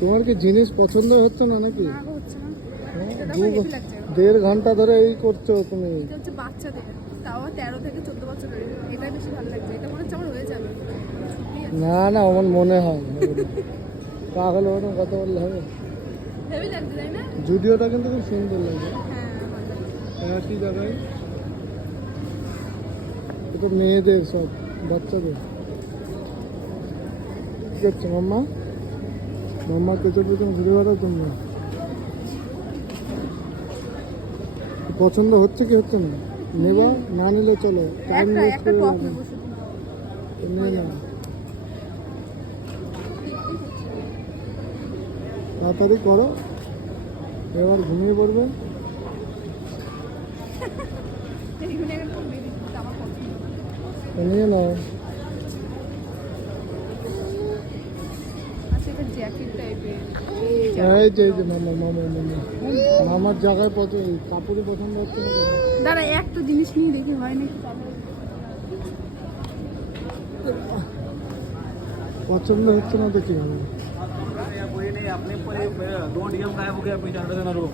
তোমার কি জিনিস পছন্দ হচ্ছে না নাকি? না গো, হচ্ছে না। এটা দু দেখো হেভি লাগছে। 1.5 ঘন্টা ধরে এই করছো তুমি। এটা হচ্ছে বাচ্চাদের, তাও 13 থেকে 14 বছরের। এটাই বেশি ভালো লাগছে, এটা মনে হচ্ছে আমার হয়ে যাবে। ছুটি আছে। না না, আমার মনে হয় পাগল ওরকম কথা বললে হবে? হেভি লাগছে তাই না? জুডিওটা কিন্তু খুব সুন্দর লাগছে। হ্যাঁ ভালো লাগছে। একই জায়গায় এটা মেয়েদের সব, বাচ্চাদের। কি করছো মাম্মা? মাম্মা পেছন পেছন ঘুরে বেড়াও তোমরা। পছন্দ হচ্ছে কি হচ্ছে না? নেবা? না নিলে চলো, টাইম একটা ওয়েস্ট একটা করে টপ লাভ নেই। নেবো শুধু। নিয়ে নাও, তাড়াতাড়ি করো, এবার ঘুমিয়ে পড়বে। এইগুলো একটা টপ নিয়ে দিচ্ছি, আমার পছন্দ। নিয়ে নাও। আচ্ছা, এটা জ্যাকেট টাইপের। এই যে মামা মামা মামা মামার জায়গায় কাপড়ই পছন্দ হচ্ছে না কেন? দাঁড়া, একটা জিনিস নিয়ে দেখি হয় নাকি। পছন্দ হচ্ছে না তো কি হবে? कोई नहीं अपने पर 2 डीएम गायब हो गया पहचान देना रो